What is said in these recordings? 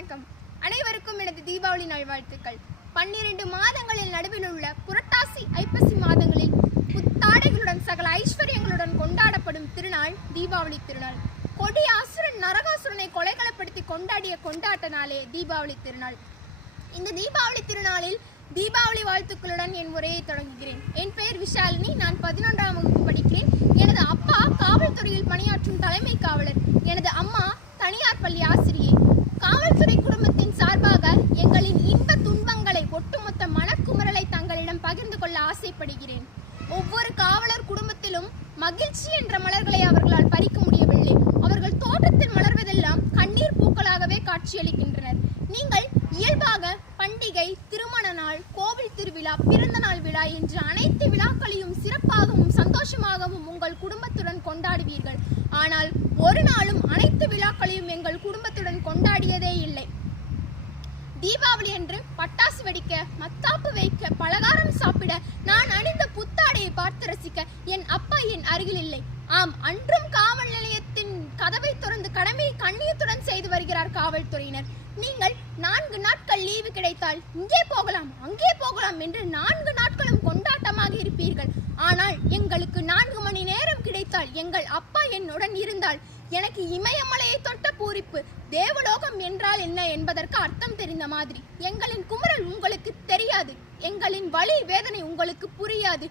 வணக்கம். அனைவருக்கும் எனது தீபாவளி நல்வாழ்த்துக்கள். 12 மாதங்களில் நடுவில் உள்ள புரட்டாசி ஐப்பசி மாதங்களில் புத்தாடைகளுடன் சகல ஐஸ்வர்யங்களுடன் கொண்டாடப்படும் திருநாள் தீபாவளி திருநாள். கொடிய அசுரன் நரகாசுரனை கொலைகளப்படுத்தி கொண்டாடிய கொண்டாட்ட நாளே தீபாவளி திருநாள். இந்த தீபாவளி திருநாளில் தீபாவளி வாழ்த்துக்களுடன் என் உரையை தொடங்குகிறேன். என் பெயர் விஷாலினி. நான் 11ஆம் வகுப்பு படிக்கிறேன். எனது அப்பா காவல்துறையில் பணியாற்றும் தலைமை காவலர். எனது அம்மா தனியார் பள்ளி ஆசிரியை. காவல்துறை குடும்பத்தின் சார்பாக எங்களின் இன்ப துன்பங்களை ஒட்டுமொத்த மனக்குமரலை தங்களிடம் பகிர்ந்து கொள்ள ஆசைப்படுகிறேன். ஒவ்வொரு காவலர் குடும்பத்திலும் மகிழ்ச்சி என்ற மலர்களை அவர்களால் பறிக்க முடியவில்லை. அவர்கள் தோட்டத்தில் மலர்வதெல்லாம் கண்ணீர் பூக்களாகவே காட்சியளிக்கின்றனர். நீங்கள் இயல்பாக பண்டிகை, திருமண நாள், கோவில் திருவிழா, பிறந்த நாள் விழா என்று அனைத்து விழாக்களையும் சிறப்பாகவும் சந்தோஷமாகவும் உங்கள் குடும்பத்துடன் கொண்டாடுவீர்கள். ஆனால் ஒரு நாளும் அனைத்து விழாக்களையும் எங்கள் குடும்பத்துடன் கொண்டாடியதே இல்லை. தீபாவளி அன்று பட்டாசு வெடிக்க, மத்தாப்பு வைக்க, பலகாரம் சாப்பிட, நான் அணிந்த புத்தாடையை பார்த்து ரசிக்க என் அப்பா என் அருகில் இல்லை. ஆம், அன்றும் காவல் நிலையத்தின் கதவை திறந்து கடமையை கண்ணியத்துடன் செய்து வருகிறார் காவல்துறையினர். நீங்கள் 4 நாட்கள் லீவு கிடைத்தால் இங்கே போகலாம் அங்கே போகலாம் என்று 4 நாட்களும் கொண்டாட்டமாக இருப்பீர்கள். ஆனால் எங்களுக்கு 4 மணி நேரம் கிடைத்தால் எங்கள் அப்பா என்னுடன் இருந்தால் எனக்கு இமயமலையை தொட்ட பூரிப்பு. தேவலோகம் என்றால் என்ன என்பதற்கு அர்த்தம் தெரிந்த மாதிரி. எங்களின் குமரல் உங்களுக்கு தெரியாது. எங்களின் வலி வேதனை உங்களுக்கு புரியாது.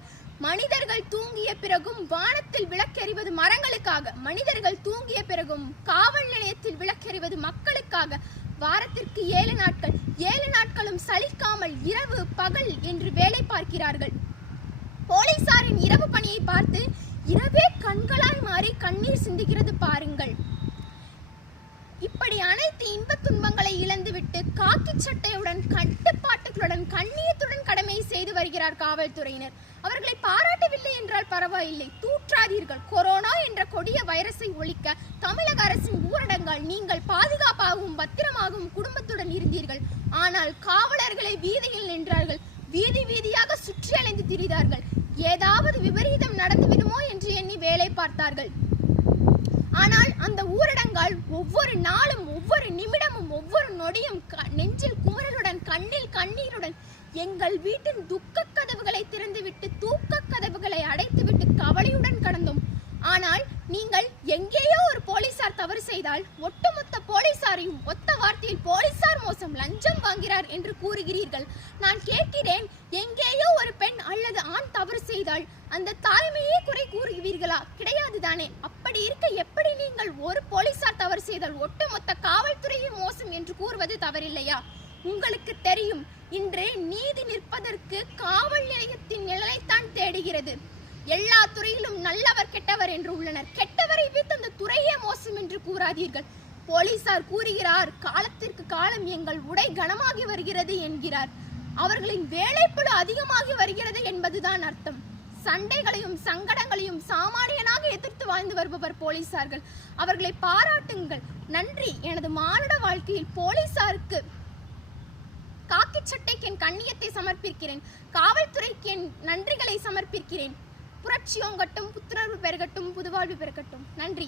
மனிதர்கள் தூங்கிய பிறகும் வானத்தில் விளக்கெறிவது மரங்களுக்காக, மனிதர்கள் தூங்கிய பிறகும் காவல் நிலையத்தில் விளக்கெறிவது மக்களுக்காக. வாரத்திற்கு 7 நாட்கள், 7 நாட்களும் சலிக்காமல் இரவு பகல் என்று வேலை பார்க்கிறார்கள். போலீசாரின் இரவு பணியை பார்த்து இரவே கண்களாய் மாறி கண்ணீர் சிந்துகிறது பாருங்கள். இப்படி அனைத்து இன்ப துன்பங்களை இழந்துவிட்டு காக்கி சட்டையுடன் கட்டுப்பாட்டுகளுடன் கண்ணியத்துடன் கடமையை செய்து வருகிறார் காவல்துறையினர். அவர்களை பாராட்டவில்லை என்றால் பரவாயில்லை, தூற்றாதீர்கள். கொரோனா என்ற கொடிய வைரஸை ஒழிக்க தமிழக அரசின் ஊரடங்கால் நீங்கள் பாதுகாப்பாகவும் பத்திரமாகவும் குடும்பத்துடன் இருந்தீர்கள். ஆனால் காவலர்களை வீதியில் நின்றார்கள். வீதி வீதியாக சுற்றி அலைந்து திரிந்தார்கள். ஏதாவது விபரீதம் நடந்துவிடுமோ என்று எண்ணி வேலை பார்த்தார்கள். ஆனால் அந்த ஊரடங்கால் ஒவ்வொரு நாளும், ஒவ்வொரு நிமிடமும், ஒவ்வொரு நொடியும் நெஞ்சில் குமரலுடன், கண்ணில் கண்ணீருடன் எங்கள் வீட்டின் துக்க கதவுகளை திறந்துவிட்டு தூக்க கதவுகளை அடைத்துவிட்டு கவலையுடன் கடந்தோம். ஆனால் நீங்கள் எங்கேயோ ஒரு போலீசார் தவறு செய்தால் ஒட்டுமொத்த போலீசாரையும் ஒத்த வார்த்தையில் போலீசார் மோசம், லஞ்சம் வாங்கிறார் என்று கூறுகிறீர்கள். நான் கேட்கிறேன், எங்கேயோ ஒரு பெண் அல்லது ஆண் தவறு செய்தால் அந்த தாய்மையே குறை கூறுவீர்களா? கிடையாது தானே. அப்படி இருக்க எப்படி நீங்கள் ஒரு போலீசார் தவறு செய்தால் ஒட்டுமொத்த காவல்துறையும் மோசம் என்று கூறுவது தவறில்லையா? உங்களுக்கு தெரியும், இன்று நீதி நிற்பதற்கு காவல் நிலையத்தின் நிழலைத்தான் தேடுகிறது. எல்லா துறையிலும் நல்லவர் கெட்டவர் என்று உள்ளனர். கெட்டவரை வைத்து அந்த துறையே மோசம் என்று கூறாதீர்கள். போலீசார் கூறுகிறார், காலத்திற்கு காலம் எங்கள் உடை கனமாகி வருகிறது என்கிறார். அவர்களின் வேலைப்பளு அதிகமாகி வருகிறது என்பதுதான் அர்த்தம். சண்டைகளையும் சங்கடங்களையும் சாமானியனாக எதிர்த்து வாழ்ந்து வருபவர் போலீசார்கள். அவர்களை பாராட்டுங்கள். நன்றி. எனது மானுட வாழ்க்கையில் போலீசாருக்கு, காக்கி சட்டைக்கு என் கண்ணியத்தை சமர்ப்பிக்கிறேன். காவல்துறைக்கு என் நன்றிகளை சமர்ப்பிக்கிறேன். புரட்சி ஓங்கட்டும், புத்துணர்வு பெருகட்டும், புதுவாழ்வு பெருகட்டும். நன்றி.